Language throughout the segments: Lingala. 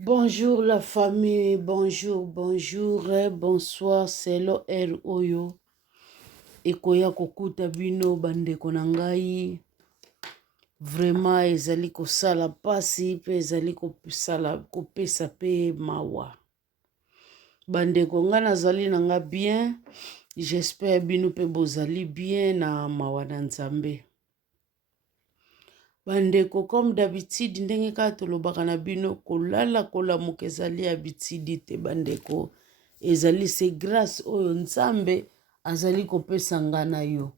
Bonjour la famille, bonjour, bonsoir, c'est l'heure oyo. Ekoya kokuta bino bandeko na ngai. Vraiment ezali kosala pasi pe ezali kopesa pe mawa. Bandeko nga nazali na nga bien. J'espère bino pe bozali bien na mawa na Nzambe. Bandeko comme d'habitude ndenge kaka tolobaka na bino kolala kolamuka ezali habitude te bandeko. Ezali c'est grâce oyo Nzambe azali kopesa nga na yo.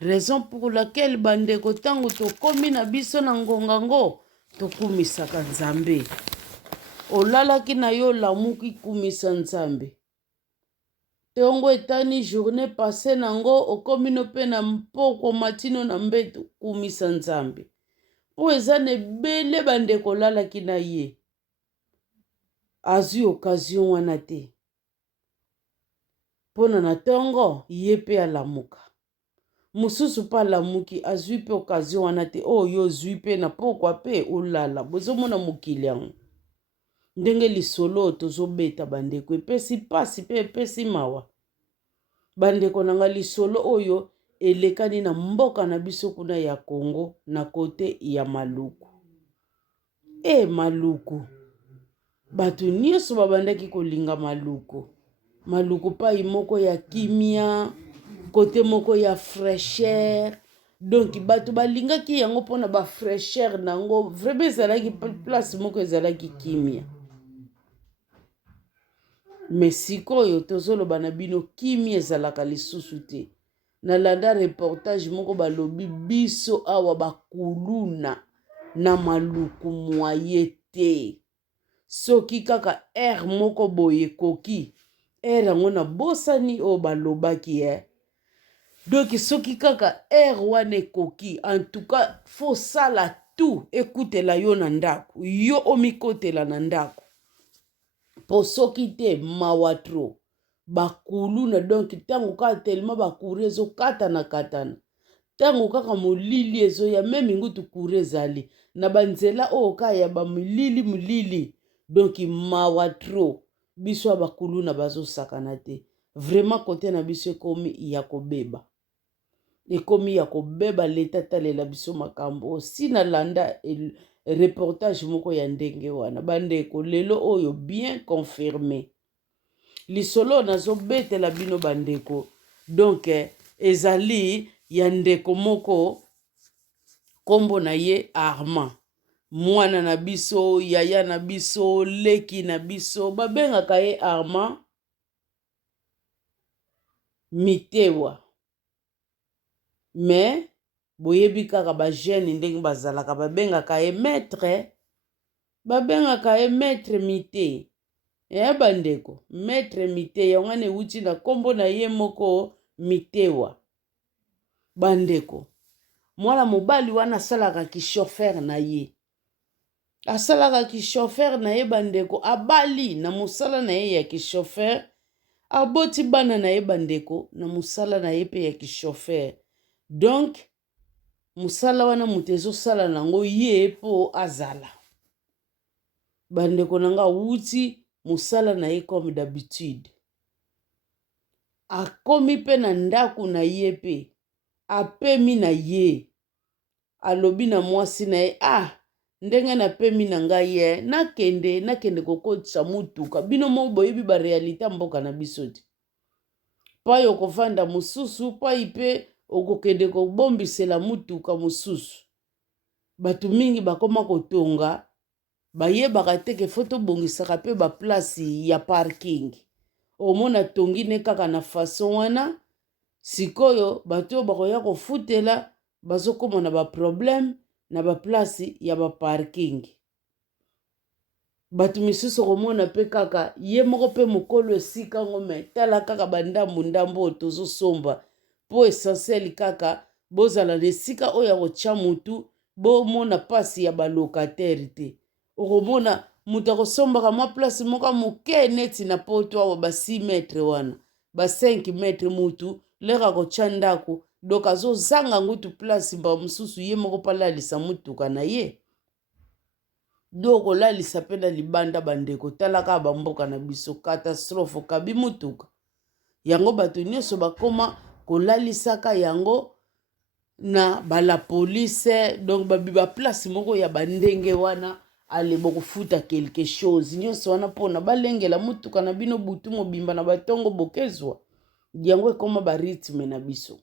Raison pour laquelle bandeko tango tokomi na biso na ngongango tokumisaka Nzambe. Olalaki na yo lamuki kumisa Nzambe. Tongo etani journée passée nango okomi no pe na mpoko matino na mbeto kumisa Nzambe. Po eza na ebele bandeko lalaki na ye. Azwi occasion wana te. Pona na tongo ye pe alamuka. Mususu pa lamuki azwi pe occasion wana te. Yo ozwi pe na pokwa pe olala. Bozomona mokili yango. Ndenge lisolo tozobeta bandeko epesi pasi pe epesi mawa. Bandeko nanga lisolo oyo elekani na mboka na biso kuna ya Congo na kote ya Maluku. Maluku. Batu nyonso babandaki kolinga Maluku. Maluku pai moko ya kimia, kote moko ya fraîcheur. Donc batu balingaki yango pona ba fraîcheur nango, vraiment ezalaki place moko ezalaki kimia. Mais sikoyo tozoloba na bino kimia ezalaka lisusu te. Nalanda reportage moko balobi biso awa bakuluna na Maluku mwaye te. Soki kaka air moko boye koki. Air yango na bosani o balobaki Donc soki kaka air wane koki. En tout cas faut sala tout. Écoutez yo na ndako. Yo omikotela na ndako. Po soki te mawatro. Bakuluna donc tango ka tellement bakure ezo katana. Tango kaka molili ezo ya meme ngutu kure zali. Na banzela ka ya ba mulili. Donc mawatro. Biso bakuluna bazo sakana te. Vraiment kote na biso ekomi ya kobeba. Ekomi ya kobeba leta talela biso makambo. Si na landa reportage moko ya ndenge wana. Bandeko lelo oyo bien confirmé. Lisolo nazo bete la bino bandeko. Donc ezali ya ndeko moko kombo na ye Armand. Mwana na biso, yaya na biso, leki na biso. Babengaka ye Armand Mitewa. Mais boyebi kaka ba jeune ndenge bazalaka babengaka ye maître. Babengaka ye maître Mite. Bandeko, maître Mite yongane uti na kombo na ye moko Mitewa. Bandeko, mwana mobali wana salaka ki chauffeur na ye. Asalaka ki chauffeur na ye bandeko, abali na musala na ye ya ki chauffeur. Aboti bana na ye bandeko, na musala na ye pe ya ki chauffeur. Donc, musala wana mutezo sala nango ye po azala. Bandeko nanga uti musala na ye comme d'habitude. Akomi pe na ndaku na ye pe. Apemi na ye. Alobi na mwasi na ye. Ndenge na pemi na ngai nakende kokotisa mutuka. Bino mo boyebi ba realite mboka na biso te. Pa yo kovanda mususu. Pa ipe okokende kobombisela mutuka mususu. Batu mingi bakoma kotonga. Bayebaka teke foto bongisaka pe ba place ya parking. Omona tongine kaka na façon wana. Sikoyo batu bakoya kofutela bazokoma na ba problème na ba place ya ba parking. Batu misusu komona pe kaka ye moko pe mokolo esika ngome tala kaka bandambo tozo somba po essentiel kaka bozala nesika oya kocha mutu bo mona pasi ya ba locataire te. Okomona mutu akosombaka mwa place moka moke neti na poto awa ba 6 metre wana. Ba 5 metre mutu leka kocha ndako. Donc azo zanga ngutu place mba mususu ye moko palalisa mutuka na ye. do kolalisa mpe na libanda bandeko talaka bamboka na biso catastrophe kabi mutuka yango bato nyonso bakoma kolalisaka yango na bala police donc babiba place moko ya bandenge wana alebo kofuta quelque chose nyonso wana mpona balengela mutuka na bino butu mobimba na batongo bokezwa yango ekoma barythme na biso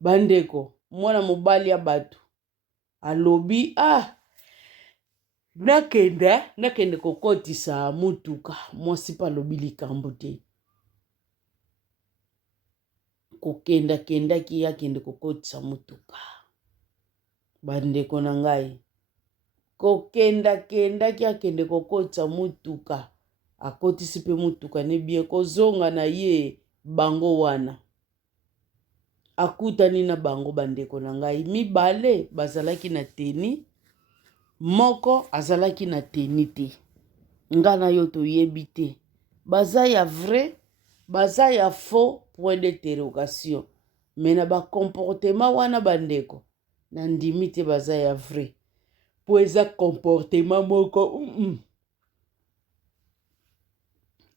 bandeko mwana mobali ya bato alobi nakende kokotisa mutuka mwasi mpe alobi likambo te kokendaki akende kokotisa mutuka bandeko na ngai kokendaki akende kokotisa mutuka akotisi mpe mutuka ne bien kozonga na ye bango wana akutani na bango bandeko na ngai mibale bazalaki na teni moko azalaki na teni te nga na yo toyebi te baza ya vrai baza ya faux point d'interrogation me na bakomportema wana bandeko na ndimi te baza ya vrai po eza komportema moko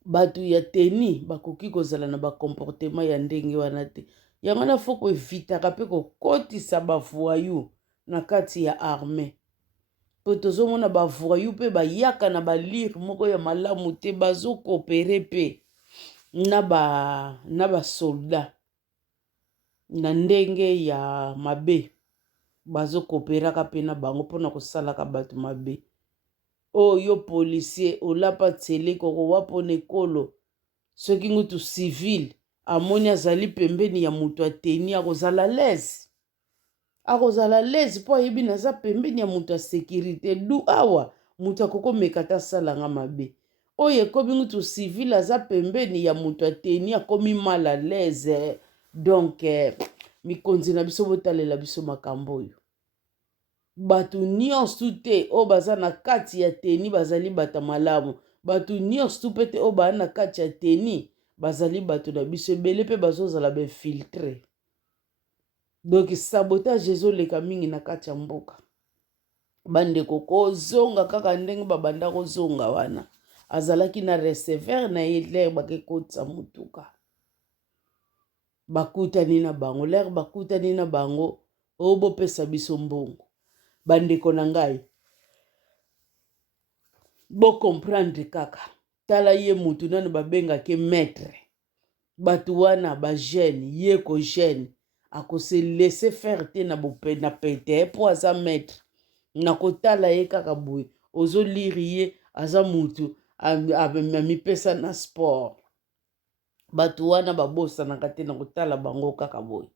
bato ya teni bakoki kozala na bakomportema ya ndenge wana te yango na fo koevitaka mpe kokotisa bavoyu na kati ya arme po tozomona bavoyu mpe bayaka na balire moko ya malamu te bazokopere mpe na basoldat na ndenge ya mabe bazokoperaka mpe na bango mpona kosalaka bato mabe oyo policier olapa tele koko wapona ekolo soki ngutu civil amoni azali pembeni ya moto ateni akozala lese mpo ayebi naza pembeni ya moto ya sécurité du awa moto akokomeka ta asalanga mabe oyo ekomi ngutu civil aza pembeni ya moto ateni akomi mal à l'aise donc mikonzi na biso botalela biso makambo oyo bato nyonso te oyo baza na kati ya teni bazali bato malamu bato nyonso mpe te oyo baa na kati ya teni bazali bato na biso ebele mpe bazozala bainfiltre donc sabotage ezoleka mingi na kati ya mboka bandeko kozonga kaka ndenge babanda kozonga wana azalaki na receveur na ye lere bakekotisa mutuka bakutani na bango lere bakutani na bango oyo bopesa biso mbongo bandeko na ngai bocomprendre kaka tala ye mutu nano babengaki maître bato wana bagene ye ko gene akose laisser faire te na pete mpo aza maître na kotala ye kaka boye ozoliri ye aza mutu amipesa na sport bato wana babosanaka te na kotala bango kaka boye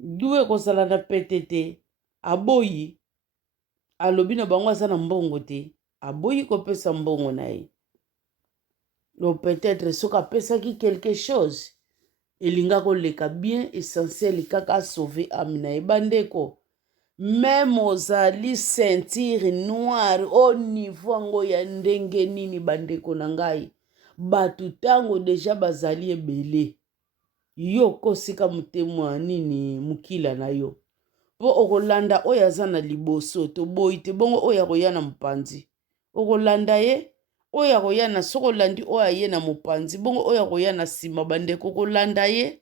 due kozala na pete te aboyi alobi na bango aza na mbongo te aboyi kopesa mbongo na ye donc peut-être soki apesaki quelque chose elinga koleka bien essentiel kaka asauve ame na ye bandeko meme ozali ceinture noire au niveau yango ya ndenge nini bandeko na ngai bato ntango deja bazali ebele yo kosika motema nini mokila na yo mpo okolanda oyo aza na liboso toboyi te bongo oyo akoya na mopanzi okolanda ye oyo akoya na soki olandi oyo aye na mopanzi bongo oyo akoya na nsima bandeko okolanda ye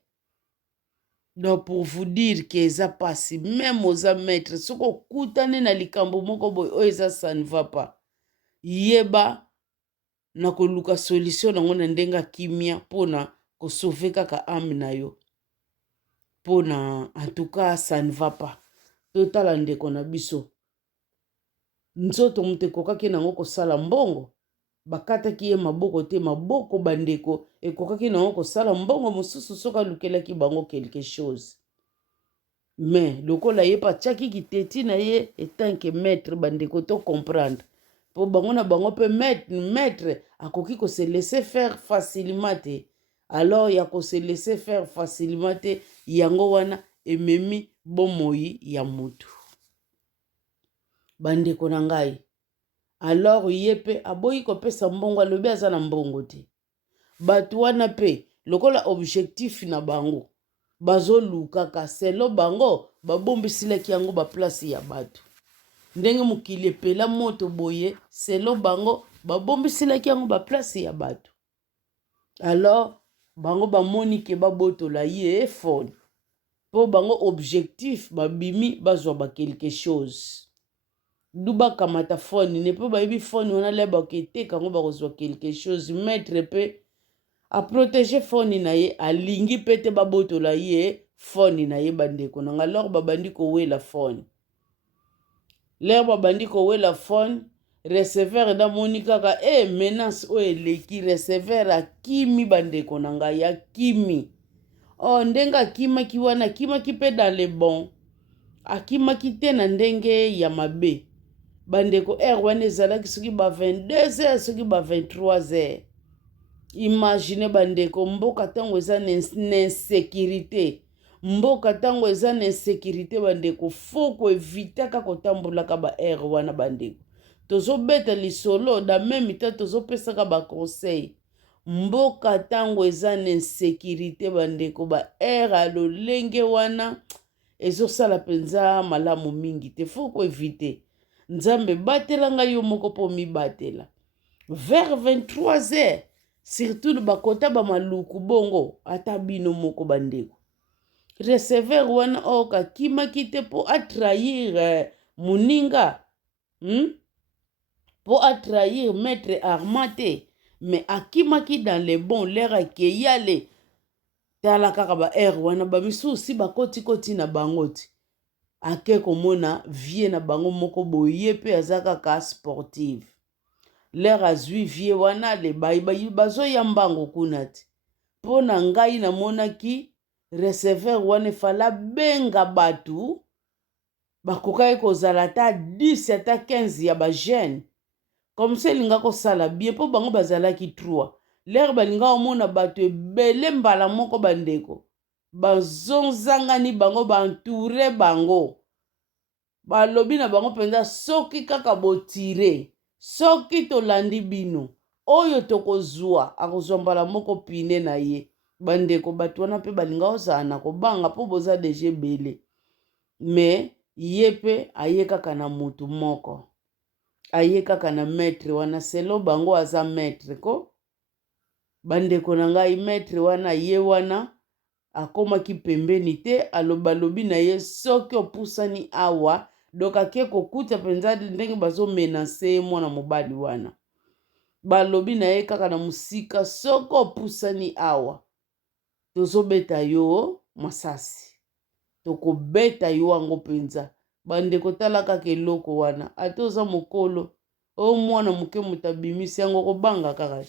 donc pour vous dire ke eza pasi meme oza maître soki okutani na likambo moko boye oyo eza ça ne va pas yeba na koluka solution nango na ndenge akimia mpona kosauve kaka ame na yo mpona en tout cas ça ne va pas totala ndeko na biso nzoto moto ekokaki nango kosala mbongo bakataki ye maboko te maboko bandeko ekokaki nango kosala mbongo mosusu soki alukelaki bango quelque chose mais lokola ye patiaki kiteti na ye etanke maître bandeko to comprendre mpo bango na bango mpe maître akoki kose laisser faire facilement te alors ya kose laisser faire facilement te yango wana ememi bomoi ya mutu bandeko na ngai alors ye mpe aboyi kopesa mbongo alobi aza na mbongo te bato wana mpe lokola objectif na bango bazolukaka selo bango babombisilaki yango baplace ya bato ndenge mokili epela moto boye selo bango babombisilaki yango baplace ya bato alors bango bamoni ke babotola ye fone mpo bango objectif babimi bazwa quelque chose du bakamata fone ne mpo bayebi fone wana lebaka eteka yango bakozwa quelque chose maître mpe aprotége fone na ye alingi mpe te babotola ye fone na ye bandeko nanga lor babandi kowela fone lere babandi kowela fone receveur namoni kaka menace oyo eleki receveur akimi bandeko na ngai akimi ndenge akimaki wana akimaki mpe dans le bon akimaki te na ndenge ya mabe bandeko wana ezalaki soki ba 22h soki ba 23h imagine bandeko mboka ntango eza na insécurité mboka ntango eza na insécurité bandeko fo koevitaka kotambolaka ba wana bandeko tozobeta lisolo da meme ta tozopesaka baconseil mboka ntango eza na insécurité bandeko ba alolenge wana ezosala mpenza malamu mingi te fo koevite nzambe batela ngai yo moko mpo mibatela vers 23h surtout bakota bamaluku bongo ata bino moko bandeko receveur wana oyo kakimaki te mpo atrahir moninga mpo atrahir maître Armand te mais akimaki dans le bon lere akei ale tala kaka ba wana bamisusi bakotikoti na bango te ake komona vie na bango moko boye mpe aza kaka sportive lere azwi vie wana le bazoya mbango kuna te mpo na ngai namonaki receveur wana efala benga bato bakokaki kozala ata 10 ata 15 ya bajeune comme ça elinga kosala bien mpo bango bazalaki 3 lere balinga omona bato ebele mbala moko bandeko bazonzangani bango bantoure bango balobi na bango mpenza soki kaka botire soki tolandi bino oyo tokozwa akozwa mbala moko pine na ye bandeko bato wana mpe balinga ozala na kobanga mpo boza deja ebele me ye mpe aye kaka na motu moko aye kaka na maître wana selo bango aza maître ko bandeko na ngai maître wana ye wana akomaki pembeni te alobalobi na ye soki opusani awa donc ake kokuta mpenza ndenge bazomenase ye mwana mobali wana balobi na ye kaka na mosika soki opusani awa tozobeta yo masasi tokobeta yo wango mpenza bandeko tala kaka eloko wana ate oza mokolo oyo mwana moke moto abimisi yango kobanga kaka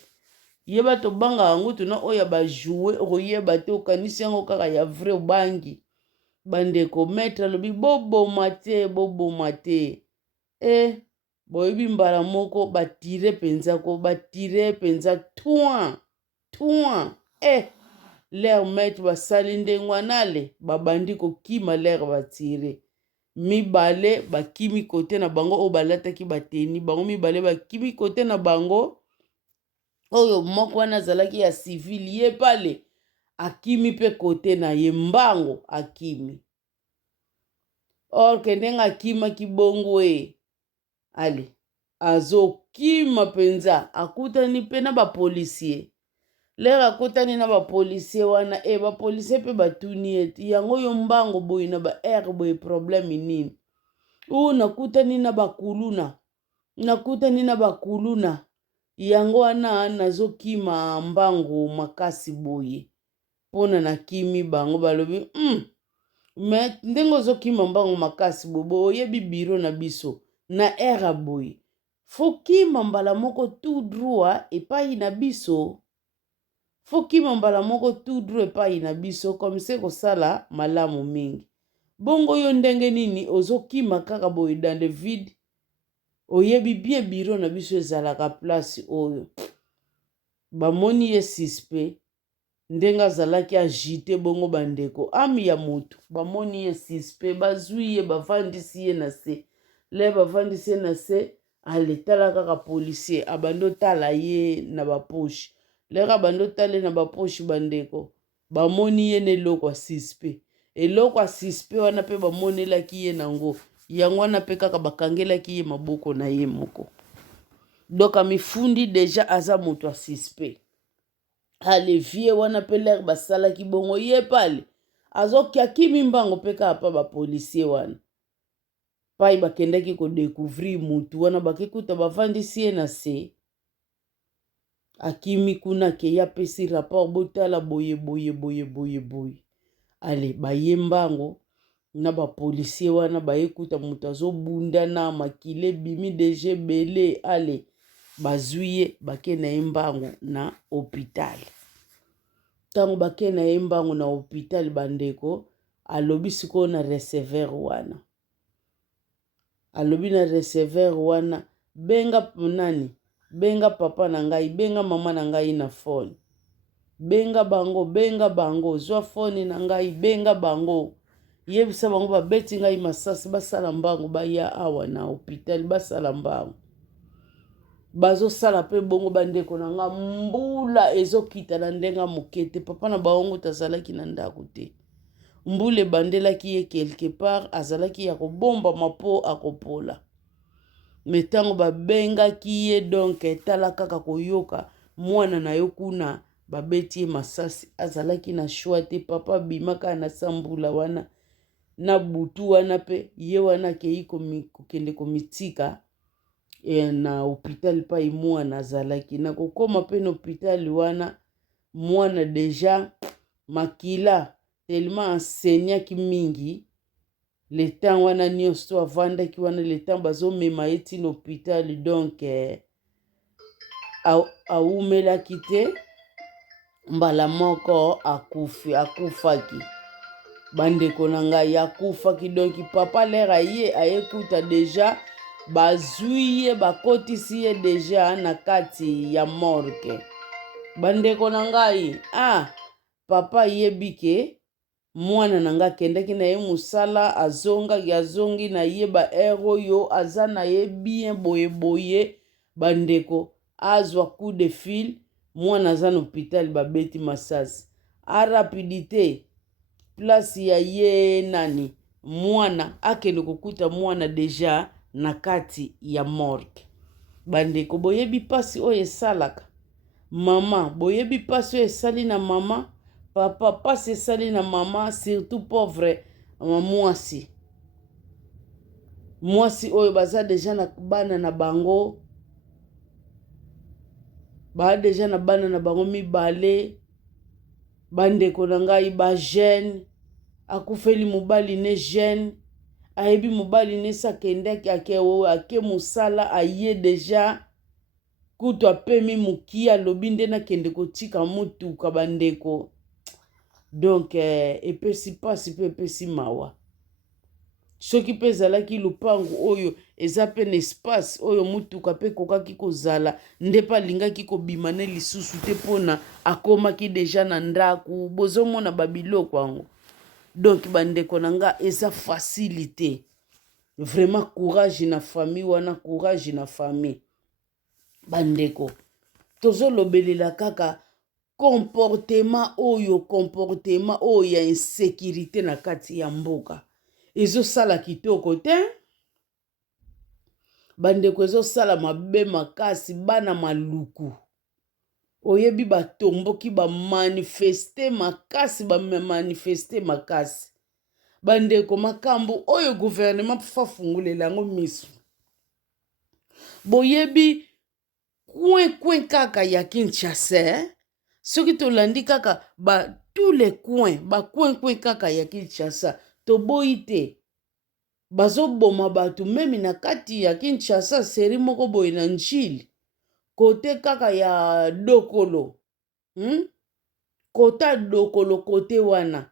yeba tobanga yango tuna oyo ya bajoue okoyeba te okanisi yango kaka ya vrai obangi bandeko maître alobi boboma te boyebi mbala moko batire mpenza ko batire mpenza toin lere maître basali ndenge wana le babandi kokima lere batire mibale bakimi kote na bango oyo balataki bateni bango mibale bakimi kote na bango oyo moko wana azalaki ya civil ye pale akimi mpe kote na ye mbango akimi orke ndenge akimaki bongo ale azokima mpenza akutani mpe na bapolisier lere akutani na bapolisier wana bapolisier mpe batuni ete yango yo mbango boye na ba boye problème nini nakutani na bakuluna yango wana nazokima mbango makasi boye mpona nakimi bango balobi me ndenge ozokima mbango makasi boye oyebi biro na biso na boye fokima mbala moko tout droit epai na biso fokima mbala moko tout droit epai na biso comme se kosala malamu mingi bongo yo ndenge nini ozokima kaka boye dans le vide oyebi bien biro na biso ezalaka place oyo bamoni ye suspect ndenge azalaki agite bongo bandeko ami ya motu bamoni ye suspect bazwi ye bavandisi ye na se le bavandisi ye na se aletala kaka policier abando tala ye na baposhe leka bando tala ye na baposhe bandeko bamoni ye neloko ya suspect eloko asispe wana mpe bamonelaki ye nango yango wana mpe kaka bakangelaki ye maboko na ye moko. Donc amifundi deja aza moto asispe. Ale vie wana mpe lere basalaki bongo ye pale azokiaki mbango mpe kaka pa bapolisier wana pai bakendaki kodécouvrir mutu wana bakekuta bavandisi ye na se akimi kuna ke ya pesi rapport botala boye boye boye boye boye. Ale baye mbango na bapolisier wana bayekuta mutu azobunda na makile bimi deje bele. Ale bazwi ye bake na ye mbango na hôpital. Tango bake na ye mbango na hôpital bandeko alobi sikoyo na receveur wana. Alobi na receveur wana benga nani? Benga papa na ngai, benga mama na ngai na phone. Benga bango, zwa phone na ngai, benga bango. Yebisa bango babeti ngai masasi basala mbango baya awa na hôpital basala mbango. Bazo sala pe bongo bandeko na nga mbula ezokita na ndenga mokete papa na baongo tazalaki na ndako te. Mbule bandelaki ye quelque part azalaki ya kobomba mapo akopola. Metango babengaki ye donc etala kaka koyoka mwana na yo kuna babeti ye masasi azalaki na choix te papa bimaka na sambula wana na butu wana pe ye wana kei kokende komitika na hôpital pai mwana azalaki na kokoma pe na hôpital wana mwana deja makila tellement enseignaki mingi le temps wana nyonso avandaki wana le temps bazomema ye ti na hôpital donc awumelaki te mbala moko akufaki bandeko na ngai akufaki. Donc papa lera ye ayekuta deja bazwi ye bakotisi ye deja na kati ya morgue. Bandeko na ngai papa yebi ke mwana na nga kendaki na ye musala azongi na ye ba heure oyo aza na ye bien boye boye bandeko azwa coup de fil mwana aza na hôpital babeti masasi rapidité place ya ye nani mwana akende kokuta mwana deja na kati ya morgue. Bandeko boyebi pasi oyo esalaka mama, boyebi pasi oyo esali na mama, papa pasi esali na mama, surtout pauvre mwasi oyo baza deja na bana na bango, deja na bana na bango mibale. Bandeko na ngai ba jeune akufeli mobali ne jeune ayebi mobali ne sakendaki ake musala aye deja kutu apemi muki alobi nde nakende kotika mutuka bandeko. Donc epesi pasi pe epesi mawa soki mpe ezalaki lupangu oyo eza pe na espace oyo mutuka mpe kokaki kozala nde mpe alingaki kobima ne lisusu te mpona akomaki deja na ndako bozomona babiloko yango. Donc bandeko na nga eza facilité vraiment courage na famille wana courage na famille bandeko tozolobelela kaka comportement oyo ya insécurité na kati ya mboka ezosala kitoko te bandeko ezosala mabe makasi bana maluku oyebi batomboki bamanifeste makasi bandeko makambo oyo gouvernement fafungulela yango miso boyebi coin kaka ya Kinshasa soki tolandi kaka tous les coins coin kaka ya Kinshasa toboyi te bazoboma bato meme na kati ya Kinshasa seri moko boye na njili kote kaka ya Dokolo kota Dokolo kote wana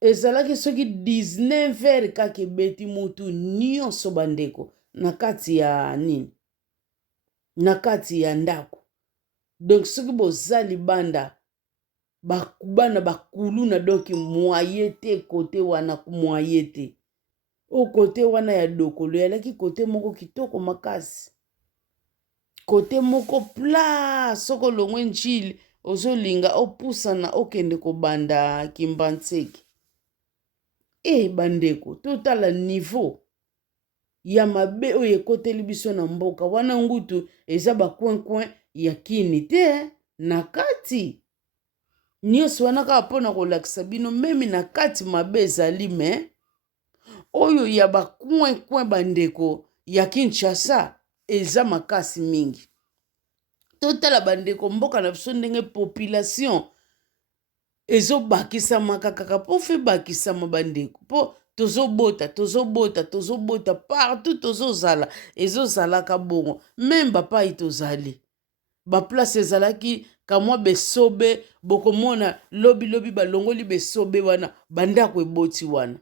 ezalaki soki 19h kaka ebeti mutu nyonso bandeko na kati ya nini na kati ya ndako. Donc soki boza libanda bana bakulu na doki mwaye te kote wana mwaye te o kote wana ya Dokolo yalaki kote moko kitoko makasi kote moko pla soko longwe njili ozolinga opusana okende kobanda Kimbantseki. Bandeko totala niveau ya mabe oyo ekoteli biso na mboka wana ngutu eza bacoin ya kini te na kati nyonso wana kaka mpona kolakisa bino meme na kati mabe ezali me oyo ya bacoin bandeko ya Kinshasa eza makasi mingi. Totala bandeko mboka na biso ndenge population ezobakisamaka kaka mpo fe bakisama bandeko mpo tozobota partout tozozala ezozalaka bongo meme bapai tozali baplace ezalaki kamwa besobe bokomona lobi balongoli besobe wana bandako eboti wana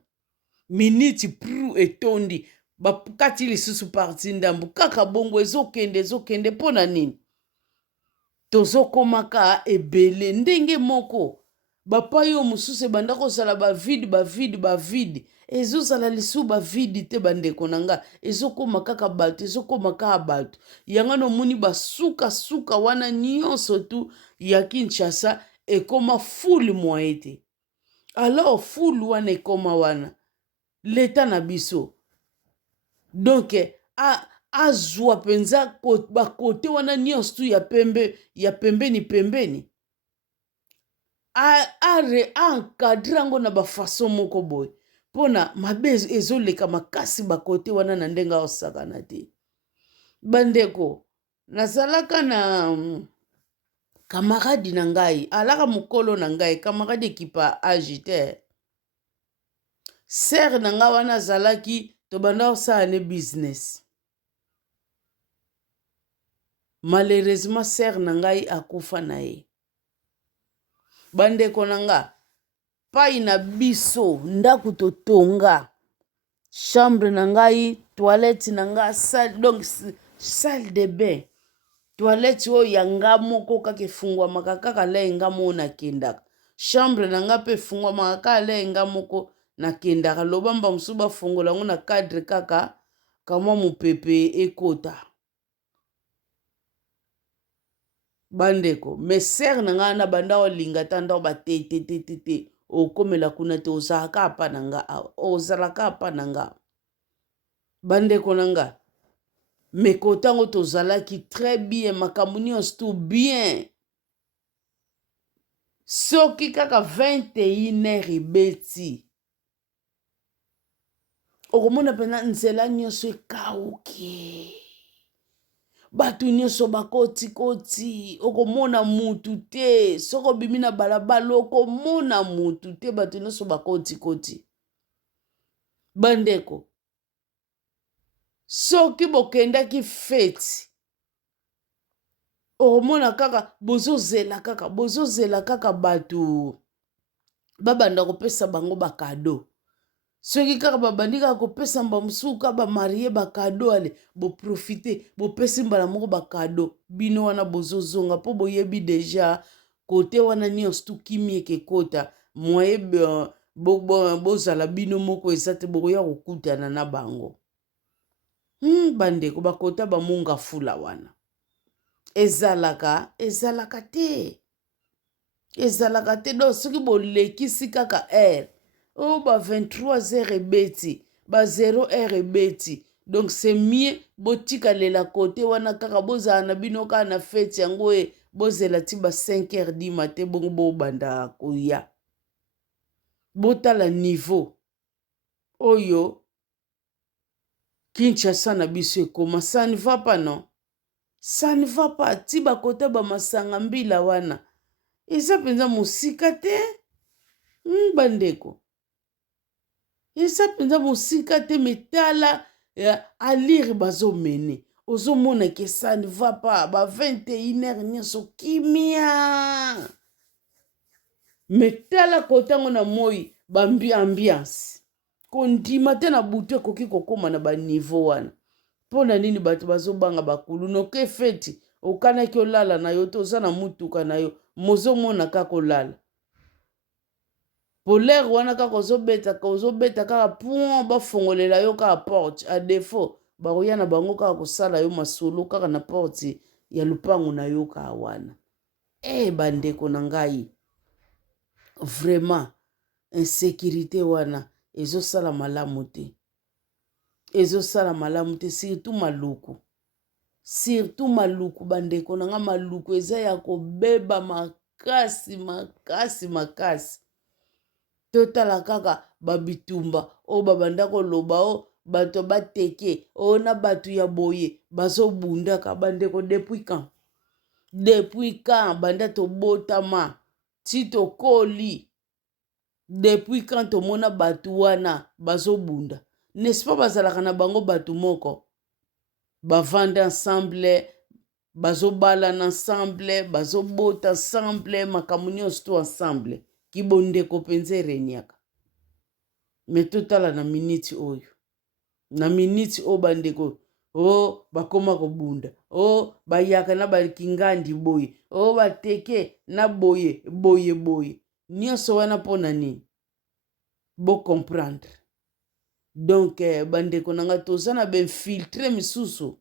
miniti pru etondi bakati lisusu parti ndambu kaka bongo ezokende mpona nini tozokomaka ebele ndenge moko bapai oyo mosusu ebanda kozala bavide ezozala lisu bavide te bandeko na nga ezokoma kaka bato yanga nomoni basuka wana nyonso tu ya Kinshasa ekoma fulu mwaye te. Alors fulu wana ekoma wana leta na biso donc azwa penza bakote wana nyonso tu ya pembeni encadre yango na bafason moko boye mpona mabe ezoleka makasi bakote wana na ndenge osakana te. Bandeko nazalaka na kamaradi na ngai alaka mokolo na ngai kamaradi ekipa agitaire ser na ngai wana azalaki tobanda osala ne business. Malheureusement ser na ngai akufa na ye. Bandeko na nga pai na biso ndako totonga chambre na ngai toilette na nga donc salle de bain toilette oyo ya nga moko kaka efungwamaka kaka le nga moko nakendaka chambre na nga mpe efungwamaka kaka le nga moko nakendaka lobamba mosusu bafongola yango na cadre kaka kamwa mopepe ekota. Bandeko meser na nga na banda olinga ta ndao batete okomela kuna te ozalaka apa na nga. Bandeko na nga mekotango tozalaki très bien makambo nyonso tu bien soki kaka 21h ebeti okomona pena nzela nyonso ekauki bato nyonso bakoti okomona mutu te soko bimi na balabala okomona mutu te bato nyonso bakoti. Bandeko soki bokendaki feti okomona kaka bozozela kaka bato babanda kopesa bango bakado soki kaka babandi kaka kopesa mba mosusu kaka bamarie bakado ale boprofite bopesi mbala moko bakado bino wana bozozonga mpo boyebi deja kote wana nyonso tu kimi ekekota mwaye bozala bino moko eza te bokoya kokutana na bango. Bandeko bakota bamunga fula wana ezalaka te do soki bolekisi kaka air o ba 23h ebeti ba 0h ebeti donc c'est mieux botika lela kote wana kaka bozala na bino kaka na fete yango bozela ti ba 5h du matin bongo bobanda koya botala niveau oyo Kinshasa na biso ekoma ça ne va pas non ça ne va pas ti bakota bamasanga mbila wana eza penza mosika te. Bandeko eza penza mosika te metala alire bazomene ozomona ke ça ne va pas ba 21h nyonso kimia metala kotango na moi ambiance kondima te na butu ekoki kokoma na baniveau wana mpona nini bato bazobanga bakulu noke feti okanaki olala na yo to oza na mutuka na yo mozomona kaka olala polere wana kaka ozobeta kaka point bafongolela yo kaka porte a défaut bakoya na bango kaka kosala yo masolo kaka na porte ya lupango na yo kaka wana bandeko na ngai, vraiment insécurité wana ezosala malamu te. Ezosala malamu te, surtout maluku. Surtout maluku bandeko na nga, maluku eza ya kobeba makasi makasi makasi. Totala kaka babitumba o babanda koloba o bato bateke o na bato ya boye bazobundaka bandeko depuis quand? Depuis quand banda tobotama ti tokoli? Depuis quand tomona bato wana bazobunda? N'est-ce pas bazalaka na bango bato moko bavanda ensemble, bazobalana ensemble, bazobota ensemble, makambo nyonso to ensemble, kibondeko mpenza ereniaka. Me totala na miniti oyo, na miniti oyo bandeko o bakoma kobunda, o bayaka na bakingandi boye, o bateke na boye boye boye, nyonso wana mpona nini? Bo comprendre. Donc bandeko nanga toza na bainfiltre misusu,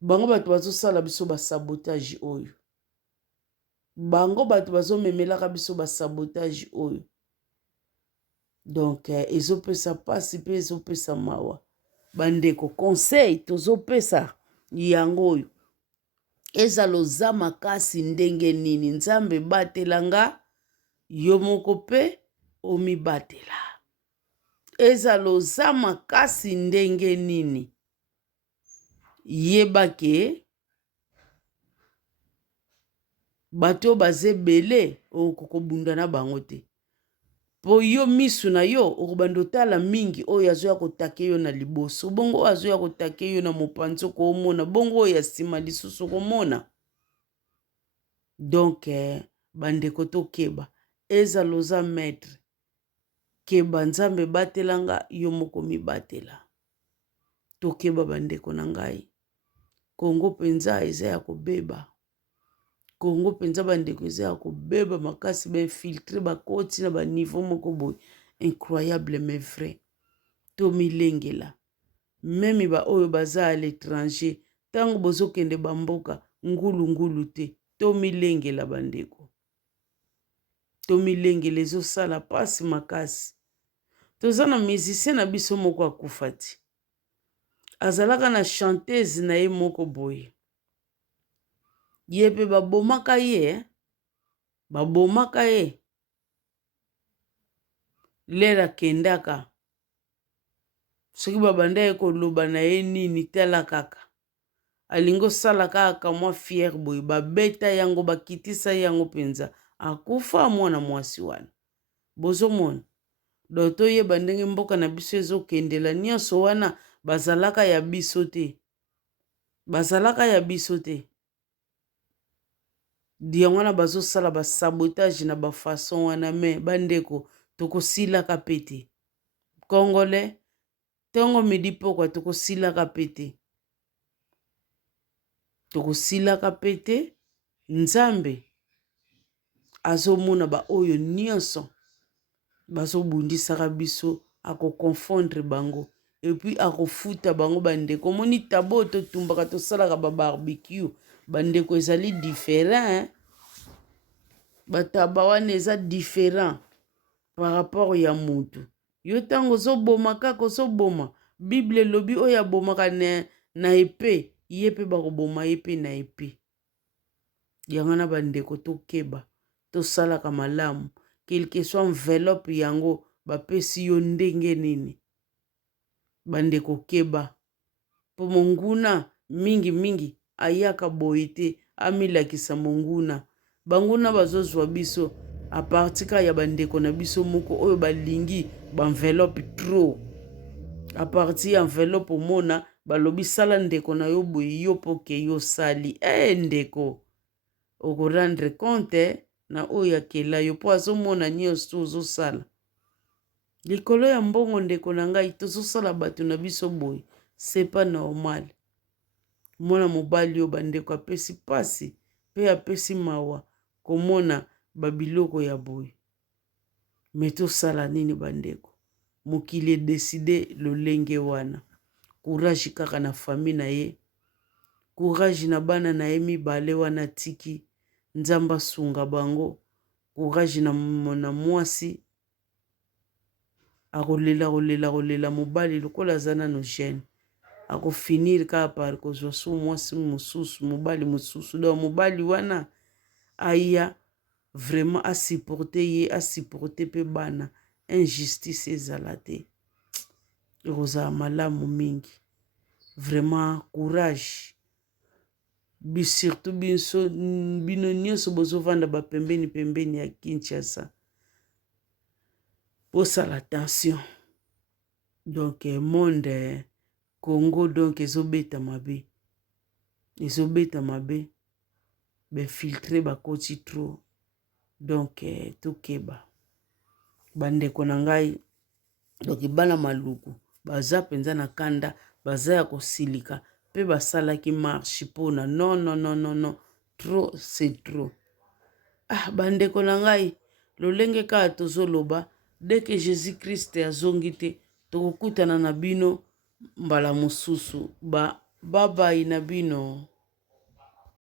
bango bato bazosala biso basabotage oyo, bango bato bazomemelaka biso basabotage oyo. Donc ezopesa pasi mpe ezopesa mawa. Bandeko conseil tozopesa yango oyo, ezala oza makasi ndenge nini, nzambe batelanga, yo moko mpe omibatela. Ezala oza makasi ndenge nini, yeba ke bato baze bele okokobunda na bango te. Po yo misu na yo okobanda otala mingi oyo azoya kotake yo na liboso, bongo oyo azoya kotake yo na mopanzi okomona, bongo oyo asima lisusu okomona. Donc bandeko tokeba, ezala oza maître, keba nzambe batelanga, yo moko mibatela. Tokeba bandeko na ngai, Kongo penza eza ya kobeba. Kongo penza bandeko eza ya kobeba makasi, bainfiltre bakoti na baniveau moko boye incroyable mais vrai. Tomilengela meme ba oyo baza à l'étranger, tango bozokende bamboka ngulu ngulu te. Tomilengela bandeko, tomilengela ezosala pasi makasi. Toza na musicien na biso moko akufa ti, azalaka na chanteuse na ye moko boye, ye mpe babomaka ye, babomaka ye lere akendaka. Soki babanda ye koloba na ye nini, tala kaka alingi osala kaka mwa fiere boye, babeta yango bakitisa yango mpenza, akufa mwana mwasi wana. Bozomona do toyeba ndenge mboka na biso ezokendela, nyonso wana bazalaka ya biso te, bazalaka ya biso te. Yango wana bazosala basabotage na bafason wana, me bandeko tokosilaka pete. Congolais tongo midi pokwa tokosilaka pete, tokosilaka pete. Nzambe azomona ba oyo nyonso bazobundisaka biso, akokonfondre bango epuis akofuta bango. Bandeko moni tabo totumbaka tosalaka babarbecue, bandeko ezali différent, bataba wana eza différent par rapport ya mutu. Yo tango ozoboma kaka ozoboma, Bible elobi oyo abomaka na epe, ye mpe bakoboma ye mpe na epe. Yango na bandeko tokeba, tosalaka malamu, quelque soit enveloppe yango bapesi yo ndenge nini. Bandeko keba, po monguna mingi mingi ayaka boye te amilakisa monguna. Banguna bazozwa biso apartika ya bandeko na biso moko oyo balingi enveloppe trop. Aparti ya enveloppe omona balobi sala ndeko na yo boye, yo poke yo sali. Ndeko okorendre compte na oyo akela yo po azomona nyonso ozosala. Likolo ya mbongo ndeko na ngai tozosala bato na biso boye, c'est pas normal. Mwana mobali yo bandeko apesi pasi pe apesi mawa komona babiloko ya boye. Me tosala nini bandeko? Mokili edeside lolenge wana. Courage kaka na famille na ye, courage na bana na ye mibale wana tiki, nzamba sunga bango courage na mwasi akolela mobali lokola aza nano jeune akofinir kaka par kozwa su mwasi mosusu mobali mosusu donc mobali wana aya vraiment asupporte ye asupporte mpe bana injustice ezala te ekozala malamu mingi vraiment courage surtout bino nyonso bozovanda bapembeni ya Kinshasa posala attention donc monde Congo donc ezobeta mabe befiltre bakoti trop donc tokeba bandeko na ngai donc bana maluku baza penza na kanda baza ya kosilika pe basalaki marche mpona non trop c'est trop bandeko na ngai lolenge kaka tozoloba dès que Jésus Christ azongi te tokokutana na bino mbala mosusu babai na bino.